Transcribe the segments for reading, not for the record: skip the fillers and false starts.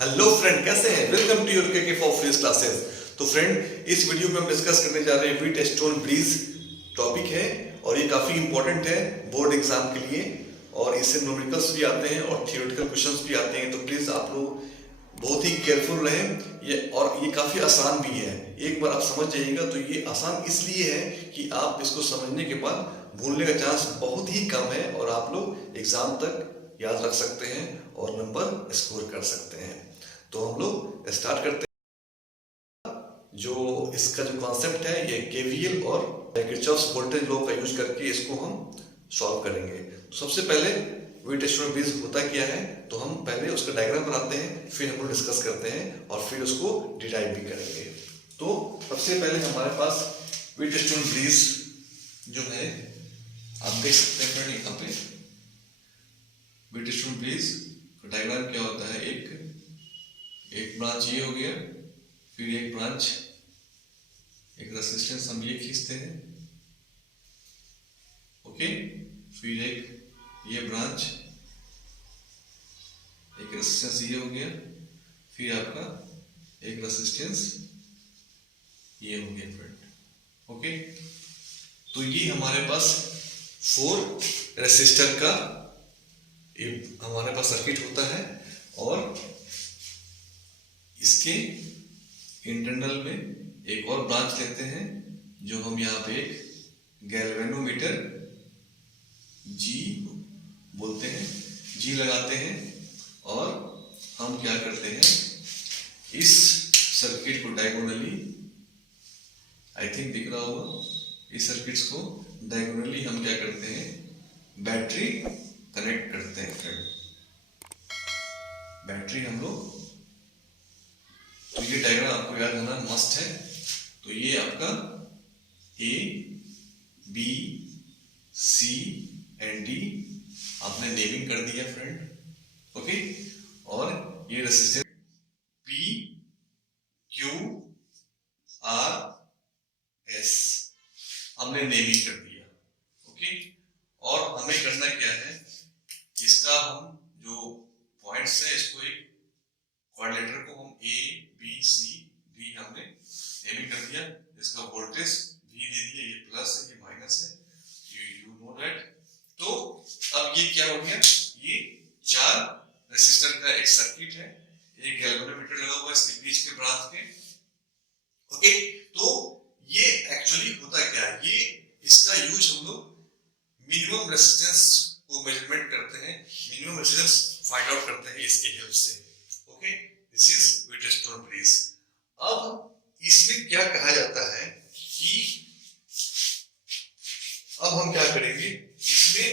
Hello friend, कैसे हैं? Welcome to your के फॉर फ्री क्लासेस। तो फ्रेंड, इस वीडियो में हम डिस्कस करने जा रहे हैं व्हीटस्टोन ब्रिज टॉपिक है और ये काफ़ी इंपॉर्टेंट है बोर्ड एग्जाम के लिए। और इससे न्यूमेरिकल्स भी आते हैं और थियोरेटिकल क्वेश्चंस भी आते हैं, तो प्लीज़ आप लोग बहुत ही केयरफुल रहें। ये काफ़ी आसान भी है, एक बार आप समझ जाइएगा। तो ये आसान इसलिए है कि आप इसको समझने के बाद भूलने का चांस बहुत ही कम है और आप लोग एग्ज़ाम तक याद रख सकते हैं और नंबर स्कोर कर सकते हैं। तो हम लोग स्टार्ट करते हैं। जो इसका जो कॉन्सेप्ट है, ये केवीएल और किरचॉफ्स वोल्टेज लॉ का यूज करके इसको हम सॉल्व करेंगे। तो सबसे पहले व्हीटस्टोन ब्रिज होता क्या है, तो हम पहले उसका डायग्राम बनाते हैं, फिर हम लोग डिस्कस करते हैं और फिर उसको डिराइव भी करेंगे। तो सबसे पहले हमारे पास व्हीटस्टोन ब्रिज जो है, आप देख सकते हैं फ्रेंड, यहाँ पे व्हीटस्टोन ब्रिज का डायग्राम क्या होता है। एक ब्रांच ये हो गया, फिर एक ब्रांच, एक रेसिस्टेंस हम ये खींचते हैं, ओके। फिर एक ये ब्रांच, एक रेसिस्टेंस ये हो गया, फिर आपका एक रेसिस्टेंस ये हो गया फ्रेंड, ओके। तो ये हमारे पास 4 रेसिस्टर का ये हमारे पास सर्किट होता है और इसके इंटरनल में एक और ब्रांच लेते हैं, जो हम यहाँ पे एक गैल्वेनोमीटर जी बोलते हैं, जी लगाते हैं और हम क्या करते हैं, इस सर्किट को डायगोनली, आई थिंक दिख रहा होगा, इस सर्किट्स को डायगोनली हम क्या करते हैं, बैटरी कनेक्ट करते हैं फ्रेंड। बैटरी हम लोग, तो ये डायग्राम आपको याद होना मस्ट है। तो ये आपका A B C and D आपने नेमिंग कर दिया फ्रेंड, ओके। और ये resistance P Q R S हमने नेमिंग कर दिया, ओके। और हमें करना क्या है, इसका हम जो पॉइंट्स है, इसको एक क्वाड्रिलेटरल को हम ए बी सी डी हमने नेमिंग कर दिया। इसका वोल्टेज वी दे दिया, ये प्लस है, ये माइनस है, यू नो दैट। तो अब ये क्या हो गया, ये 4 रेसिस्टर का एक सर्किट है, एक गैल्वेनोमीटर लगा हुआ है इसके बीच के ब्रांच के, ओके। तो ये एक्चुअली होता क्या है, ये इसका यूज हम लोग मिनिमम रेजिस्टेंस को मेजरमेंट करते हैं, मिनिमम रेजिस्टेंस फाइंड आउट करते हैं इसके हेल्प से, okay. This is Wheatstone bridge. अब इसमें क्या कहा जाता है कि अब हम क्या करेंगे, इसमें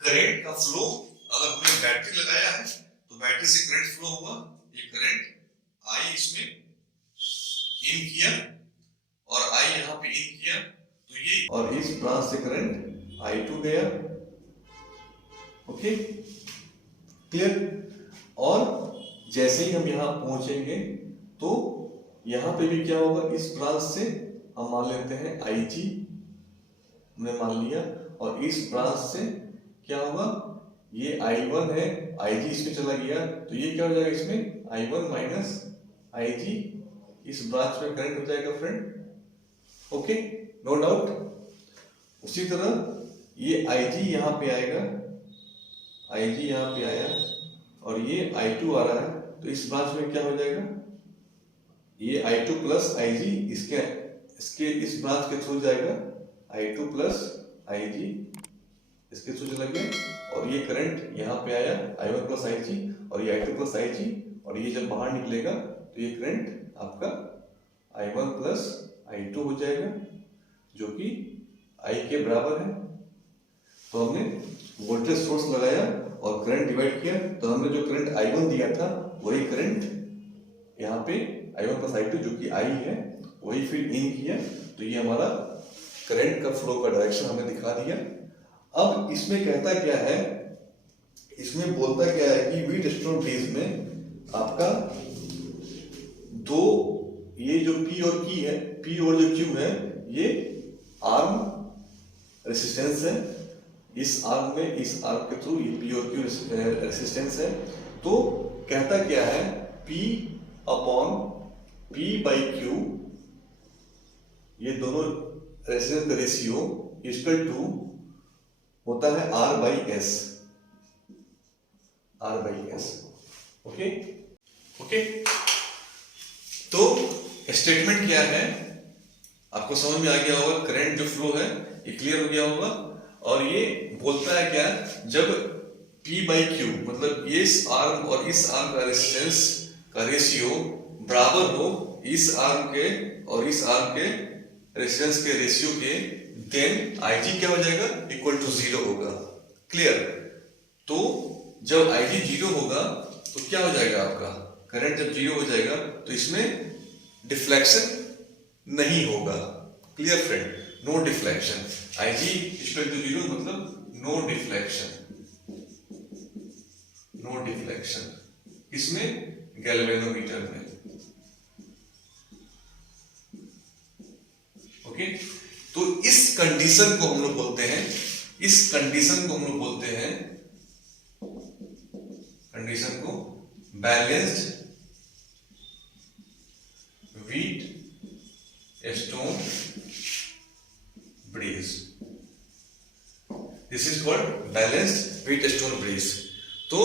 करंट का फ्लो, अगर हमने बैटरी लगाया है तो बैटरी से करंट फ्लो हुआ, ये करंट आई इसमें इन किया और आई यहाँ पे इन किया, तो ये और इस ब्रांच से करंट I2 गया, ओके, क्लियर। और जैसे ही हम यहाँ पहुंचेंगे तो यहाँ पे भी क्या होगा, इस ब्रांच से हम मान लेते हैं IG हमने मान लिया, और इस ब्रांच से क्या होगा, ये I1 है, IG इसमें चला गया, तो ये क्या हो जाएगा, इसमें I1 माइनस IG इस ब्रांच में करंट हो जाएगा फ्रेंड, ओके, नो डाउट। उसी तरह ये IG यहाँ पे आएगा, IG यहाँ पे आया और ये I2 आ रहा है, तो इस ब्रांच में क्या हो जाएगा, ये I2 प्लस IG इसके इस ब्रांच के थ्रू जाएगा, I2 प्लस IG इसके थ्रू चला गया, और ये करंट यहाँ पे आया I1 प्लस IG और ये I2 प्लस IG, और ये जब बाहर निकलेगा तो ये करंट आपका I1 प्लस I2 हो जाएगा, जो कि I के बराबर है। तो हमने वोल्टेज सोर्स लगाया और करंट डिवाइड किया, तो हमने जो करंट I1 दिया था वही करंट यहाँ पे I1 प्लस I2 जो कि I है वही फिर इन किया, तो ये हमारा करंट का फ्लो का डायरेक्शन हमें दिखा दिया। अब इसमें कहता क्या है, इसमें बोलता क्या है कि व्हीटस्टोन ब्रिज में आपका दो, ये जो P और Q है, P और जो Q है, ये आर्म रेसिस्टेंस है, इस आर्म में, इस आर्म के थ्रू ये P और Q रेसिस्टेंस है। तो कहता क्या है P upon P by Q, ये दोनों रेजिस्टेंस का रेशियो इक्वल टू होता है R by S, R by S। Okay okay, तो स्टेटमेंट क्या है आपको समझ में आ गया होगा, करंट जो फ्लो है ये क्लियर हो गया होगा। और ये बोलता है क्या, जब P बाई Q मतलब इस आर्म और इस आर्म का रेजिस्टेंस का रेशियो बराबर हो इस आर्म के और इस आर्म के रेजिस्टेंस के रेशियो के, देन IG क्या हो जाएगा, इक्वल टू 0 होगा। क्लियर। तो जब IG 0 होगा तो क्या हो जाएगा, आपका करंट जब 0 हो जाएगा तो इसमें डिफ्लेक्शन नहीं होगा। Clear friend, no deflection. IG equal to 0 मतलब नो डिफ्लेक्शन, नो डिफ्लेक्शन। इसमें गैल्वेनोमीटर में। ओके, तो इस कंडीशन को हम लोग बोलते हैं, इस कंडीशन को हम लोग बोलते हैं, कंडीशन को balanced wheat stone bridge. This is called balanced wheat stone bridge. तो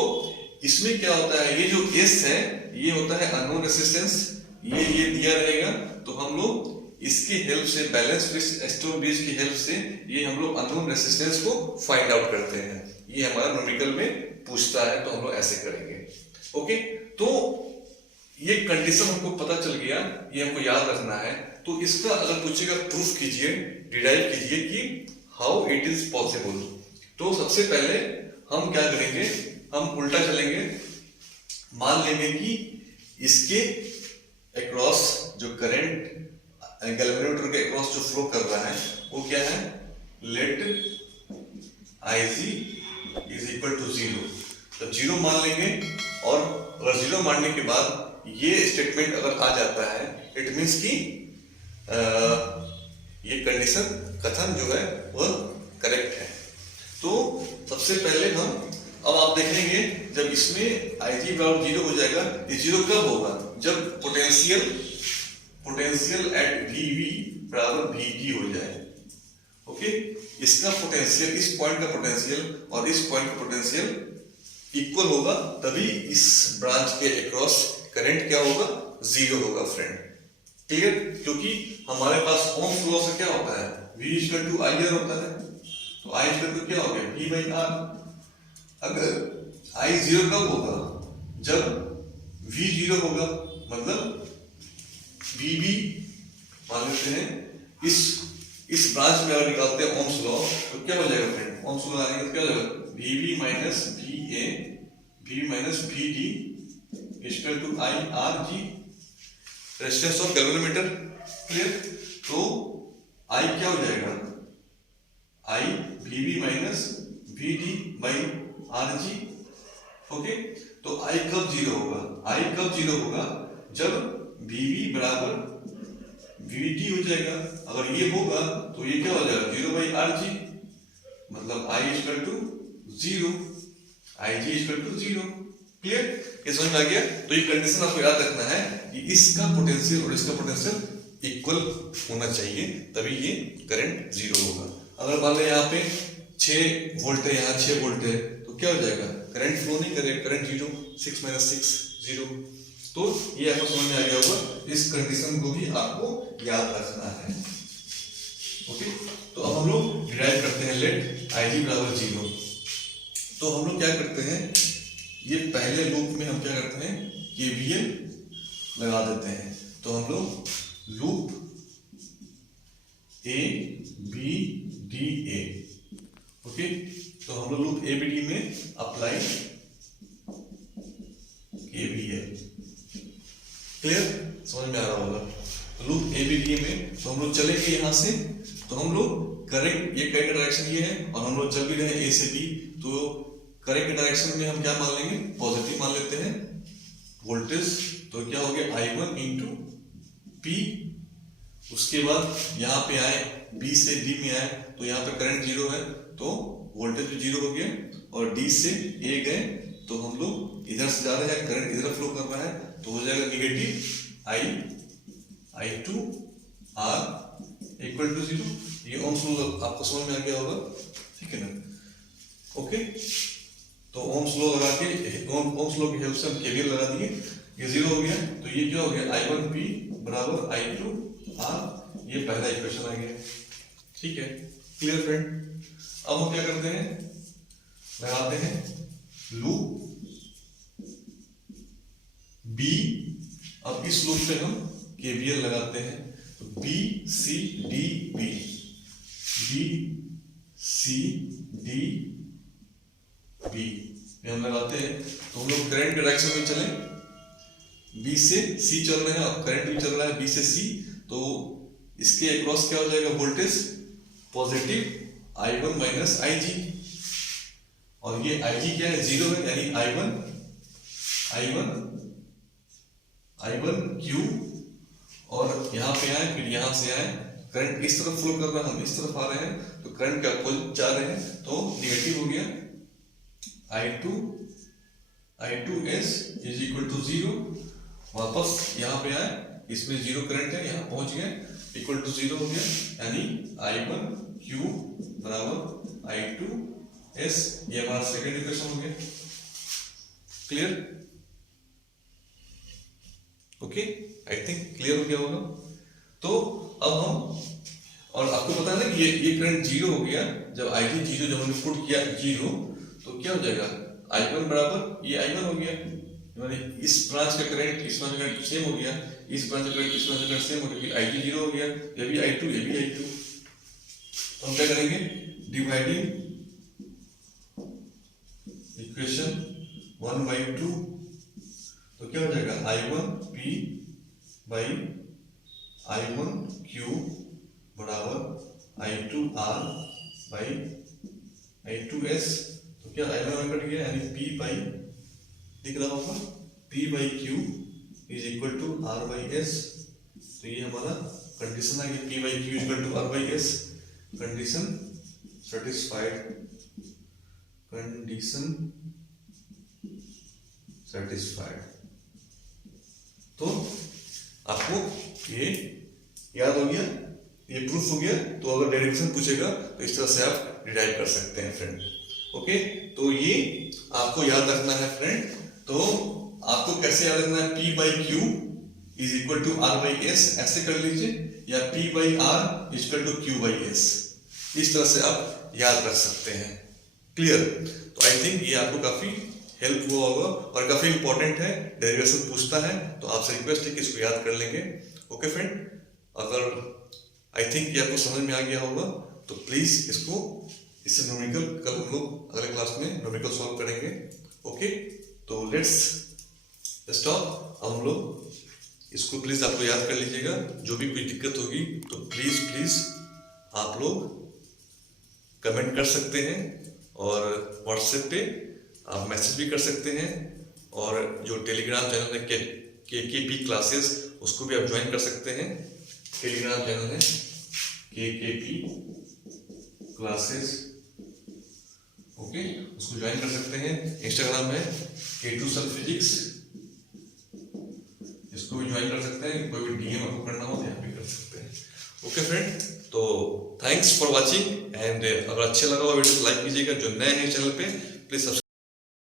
इसमें क्या होता है, ये जो S है ये होता है अननोन रेजिस्टेंस, ये दिया रहेगा, तो हम लोग इसकी हेल्प से, बैलेंस स्टोन ब्रिज की हेल्प से ये हम लोग अननोन रेजिस्टेंस को फाइंड आउट करते हैं। ये हमारा न्यूमेरिकल में पूछता है तो हम लोग ऐसे करेंगे। ओके, तो ये कंडीशन हमको पता चल गया, ये हमको याद रखना है। तो इसका अगर पूछेगा प्रूफ कीजिए, डिराइव कीजिए कि हाउ इट इज पॉसिबल, तो सबसे पहले हम क्या करेंगे, हम उल्टा चलेंगे। मान लेंगे कि इसके अक्रॉस जो करंट गैल्वेनोमीटर के अक्रॉस जो फ्लो कर रहा है वो क्या है, let IG is equal to 0। तो 0 मान लेंगे, और अगर 0 मानने के बाद ये स्टेटमेंट अगर आ जाता है, इट मीन्स कि ये कंडीशन कथन जो है वह करेक्ट है। तो सबसे पहले हम, अब आप देखेंगे जब इसमें IG बराबर 0 हो जाएगा, ये 0 कब होगा, जब पोटेंशियल एट VV बराबर VD हो जाए। ओके, इसका पोटेंशियल, इस पॉइंट का पोटेंशियल और इस पॉइंट का पोटेंशियल इक्वल होगा, तभी इस ब्रांच के अक्रॉस करंट क्या होगा, 0 होगा फ्रेंड। क्लियर, क्योंकि हमारे पास ओम्स लॉ से क्या होता है, V इक्वल टू IR होता है, तो I इक्वल टू क्या हो गया, V बाई R। अगर I 0 कब होगा, जब V 0 होगा, मतलब VB मान लेते हैं, इस ब्रांच में अगर निकालते हैं ओम्स लॉ तो क्या हो जाएगा फ्रेंड, ओम्स लॉ आने का क्या हो जाएगा, VB minus VA, V minus VD equal to IRG, resistance of galvanometer. Clear, तो I क्या हो जाएगा, I VB माइनस VD बाई RG। ओके, तो I कब 0 होगा, I कब 0 होगा, जब VB बराबर VD हो जाएगा। अगर ये होगा तो ये क्या हो जाएगा, 0 बाई RG, मतलब I equal to 0, IG equal to 0। Clear, ये समझ में आ गया। तो ये कंडीशन आपको याद रखना है कि इसका पोटेंशियल और इसका पोटेंशियल इक्वल होना चाहिए, तभी ये करंट 0 होगा। अगर मान लो यहाँ पे 6 वोल्ट है, यहाँ 6 वोल्ट है, तो क्या हो जाएगा, करंट फ्लो नहीं करेगा, करंट 0, 6 माइनस 6 0। तो ये आपको समझ में आ गया होगा, इस कंडीशन को भी आपको याद रखना है। ओके, तो अब हम लोग डिराइव करते हैं, लेट IG बराबर 0। तो हम लोग क्या करते हैं, ये पहले लूप में हम क्या करते हैं, KVL लगा देते हैं। तो हम लोग लूप ABDA, ओके, तो हम लोग लूप ABD में अप्लाई KVL। क्लियर, समझ में आ रहा होगा। तो लूप ABD में तो हम लोग चलेंगे यहाँ से, तो हम लोग करेक्ट, ये करेक्ट डायरेक्शन ये है, और हम लोग चल भी रहे हैं A से B, तो करेक्ट डायरेक्शन में हम क्या मान लेंगे, पॉजिटिव मान लेते हैं वोल्टेज। तो क्या हो गया, I1 इंटू P। उसके बाद यहाँ पे आए, B से D में आए, तो यहाँ पे करंट 0 है, तो वोल्टेज भी 0 हो गया। और D से A गए, तो हम लोग इधर से जा रहे हैं, करंट इधर फ्लो कर रहा है, तो हो जाएगा negative I2 R equal to 0। ये ओम्स लॉ आपको समझ में आ गया होगा, ठीक है ना। ओके, तो ओम्स लॉ लगा के ओम्स लॉ की हेल्प से हम केवीएल लगा दिए, ये 0 हो गया। तो ये क्या हो गया, I1P बराबर I2 R, ये पहला इक्वेशन आ गया, ठीक है। Clear friend. अब हम क्या करते हैं, लगाते हैं लूप बी। अब इस लूप पे हम केवीएल लगाते हैं, तो B C D B, B C D B हम लगाते हैं। तो हम लोग करंट के डायरेक्शन में चले, बी से सी चल रहे हैं, अब करंट भी चल रहा है बी से सी, तो इसके अक्रॉस क्या हो जाएगा voltage, positive I1 minus IG, और ये IG क्या है, 0 है, यानी I1 Q, और यहाँ पे आए फिर यहाँ से आए, करंट इस तरफ फ्लो कर रहा है, हम इस तरफ आ रहे हैं, तो करंट का पोल जा रहे हैं, तो नेगेटिव हो गया। I2S इज इक्वल टू 0, वापस यहाँ पे आए, इसमें 0 करंट है, यहाँ पहुंच गए, इक्वल टू 0 हो गया, यानी I1Q बराबर I2S, ये हमारा सेकेंड इक्वेशन हो गया। Clear, okay, I think clear हो गया होगा। तो अब हम, और आपको पता है ना कि ये करंट 0 हो गया, जब IG 0 जब हमने पुट किया 0, तो क्या हो जाएगा, I1 बराबर ये I1 हो गया, इस ब्रांच का करंट इस ब्रांच का करंट सेम हो गया, इस ब्रांच का करंट इस ब्रांच का करंट सेम हो गया, IG 0 हो गया, ये भी I2 ये भी I2। तो हम क्या करेंगे, डिवाइडिंग इक्वेशन 1/2, तो क्या हो जाएगा, I1P बाई I1Q बराबर I2R बाई I2S, तो क्या I1 कट गया, यानी P बाई, दिख रहा होगा, P by Q is equal to R by S। तो ये हमारा कंडीशन है कि P by Q is equal to R by S, condition satisfied, condition satisfied. तो आपको ये याद हो गया, ये प्रूफ हो गया। तो अगर डायरेक्शन पूछेगा तो इस तरह से आप डिराइव कर सकते हैं फ्रेंड। ओके, तो ये आपको याद रखना है फ्रेंड। तो आपको कैसे याद रखना है, P by Q is equal to R by S, ऐसे कर लीजिए, या P by R is equal to Q by S, इस तरह से आप याद रख सकते हैं। क्लियर, तो आई थिंक ये आपको काफी हेल्प हुआ होगा और काफी इंपॉर्टेंट है, डेरिवेशन पूछता है, तो आपसे रिक्वेस्ट है कि इसको याद कर लेंगे। ओके फ्रेंड, अगर आई थिंक ये आपको समझ में आ गया होगा तो प्लीज इसको, इससे न्यूमेरिकल कल हम लोग अगले क्लास में न्यूमेरिकल सॉल्व करेंगे। ओके, तो लेट्स स्टॉप। हम लोग इसको प्लीज आप लोग याद कर लीजिएगा, जो भी कोई दिक्कत होगी तो प्लीज आप लोग कमेंट कर सकते हैं, और व्हाट्सएप पे आप मैसेज भी कर सकते हैं, और जो टेलीग्राम चैनल है KKP क्लासेस, उसको भी आप ज्वाइन कर सकते हैं। टेलीग्राम चैनल है KKP क्लासेस, ओके, उसको ज्वाइन कर सकते हैं। इंस्टाग्राम है K2 Sir Physics, इसको भी ज्वाइन कर सकते हैं। कोई भी DM आपको करना हो तो यहाँ भी कर सकते हैं। ओके फ्रेंड, तो थैंक्स फॉर वॉचिंग, एंड अगर अच्छा लगा हो वीडियो तो लाइक कीजिएगा, जो नए हैं चैनल पे प्लीज सब्सक्राइब